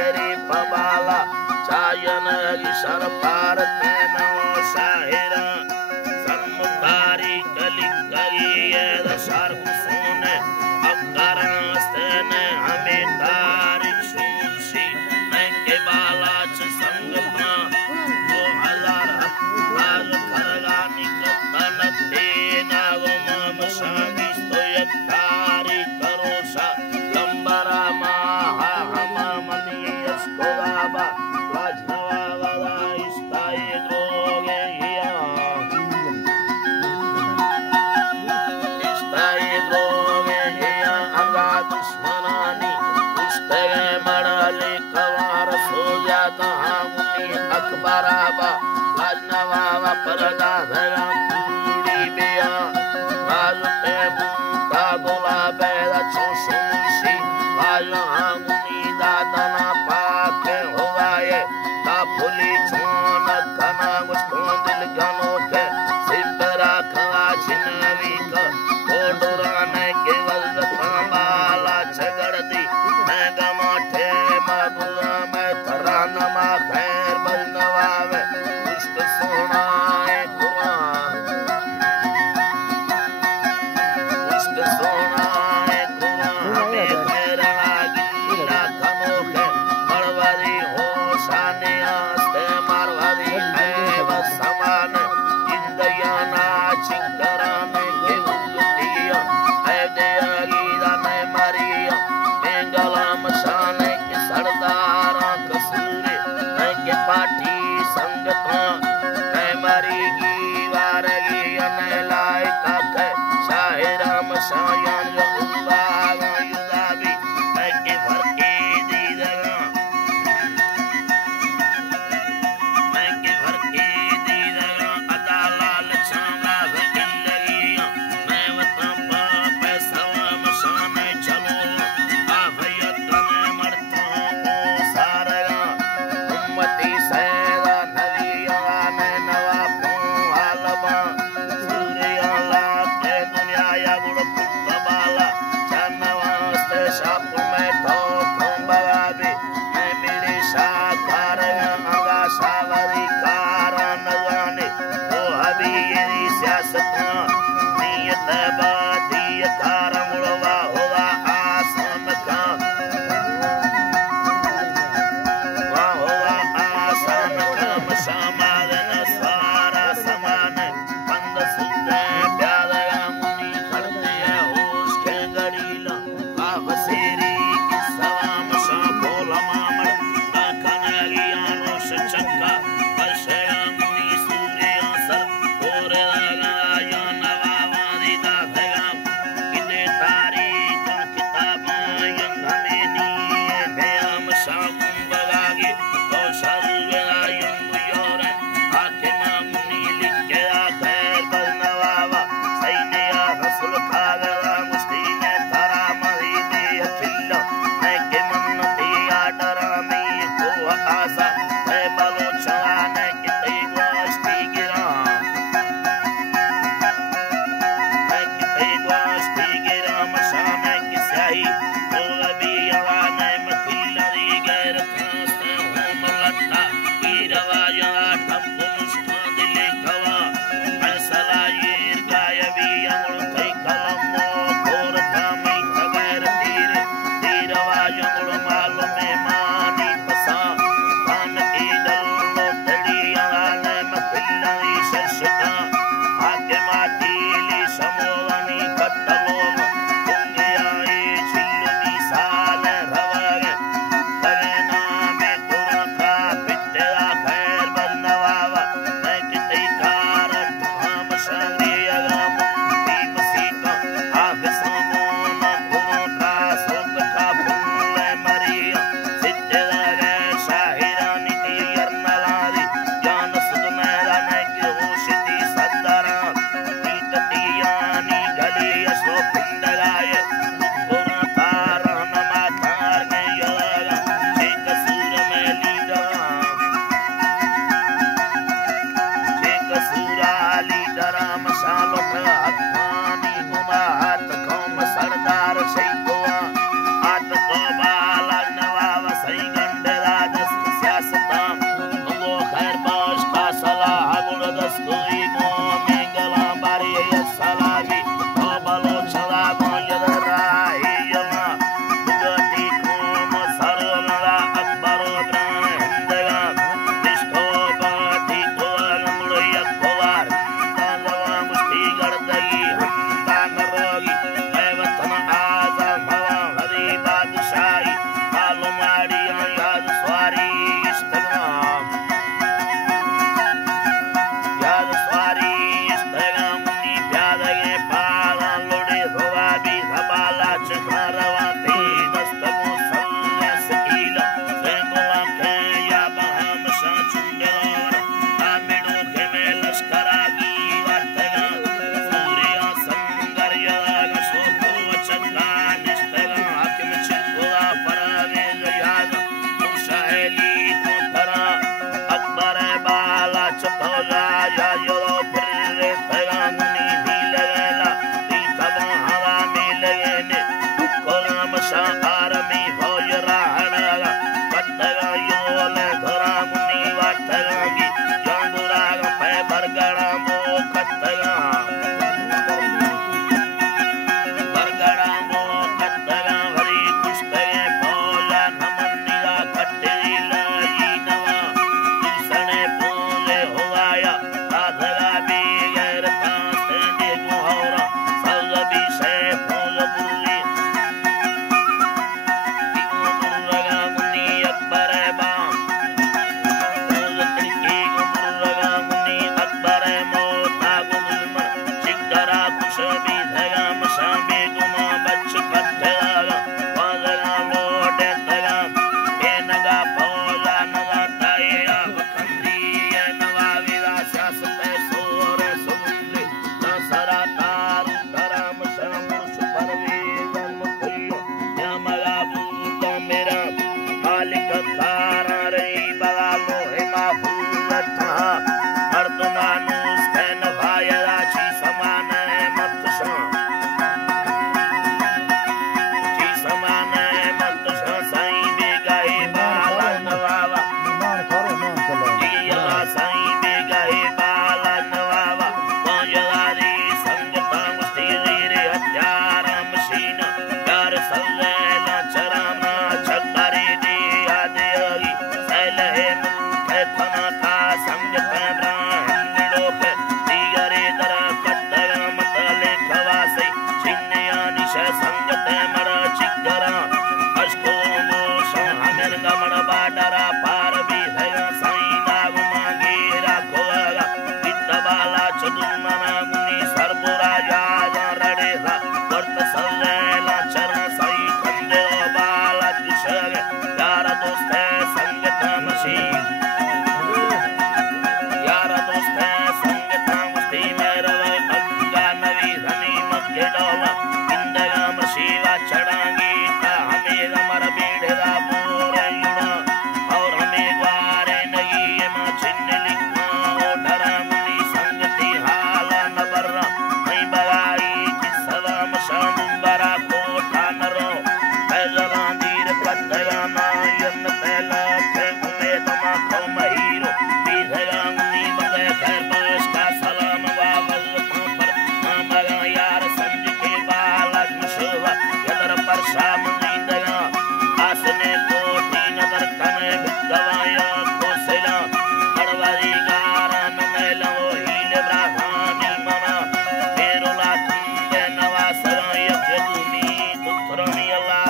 तेरी पबाला चायन सर पार तेनो शाहिरा सन्मुखारी कली कगी सार सुने अकरण स्तेने हमें तारी सुनसी मैं के बाला च संगमा 2000 आज खरगानी कतन तेना गोम शादी स्तोय तारी करोसा लंबरा महा हम मनी स्कोगाबा वाजनवा वाला इस्ताई द्रोगे हिया इस्ताई द्रोगे हिया अंगा दुश्मनानी इस्तेगे मड़ले कवार सो जाता मुनी अकबराबा वाजनवा वा परगा धगा कुड़ी बिया राज पे मुंता गोला बेदा चोशुशी वाला मुनी दादना पाके होवाए ता फुली छोन कना गुस्कोंदिल गनो के सिपरा खवा छिनवी का ओडोरा ने केवल थांबाला झगड़ती मैं गमाठे मधुरा मैं तराना मा खैर बलनवावे इश्क सोनाए कुरान इश्क सोनाए कुरान हमें खैर आगिला खनो के मरवारी हो शाने आस्ते मारवारी है बस समान इंदयाना चिंकराने के उल्टिया है देयागीदा ने मारिया बेंगला मशाने के सरदारा कसूरे ने के पाठी संगता ने मारीगी वारगी ने लायका के शाहिरा मशायन युवागा युदाबी ने के भर के दीदगा मैं के भर के दीदगा अदाला लछाला वगिल्लिया मैं वतन पैसा मशाने चलो आ भैया तने मरता हूँ सारगा उम्मती सैदा नदिया गमन बाडरा पार भी धया साईं नाग मांगे राखो बाला चतुर्मना मुनि सर्वराजा रड़े वर्त सवेला चरण साई खंडे बाला कृष्ण यार दोस्त संगत मसी यार दोस्त संगत मुस्ती मेरा गंगा नवी धनी मक्के डोला इंदगा मसीवा चढ़ांगी हमें गमर बेड़ेगा पूरे युड़ा और हमें ग्वारे नगी मां चिन्ह लिखा ओढ़रा मुनि संगति हाला नबरा मैं बगाई किसवा मशामुंबरा कोठा नरो पैजला दीर पत्तगा नायन पहला थे उम्मीद मा खो महीरो बीधगा मुनि बंदे खैर बस का सलाम वावल पर मगा यार संज के बाला मुशवा यदर पर शाम नींदगा आसने कोठी नगर तने गवाया खोसला हड़वारी गारा नमेला हील ब्राह्मणी मना तेरोला तुंदे नवासा यजनी पुत्रनी अल्लाह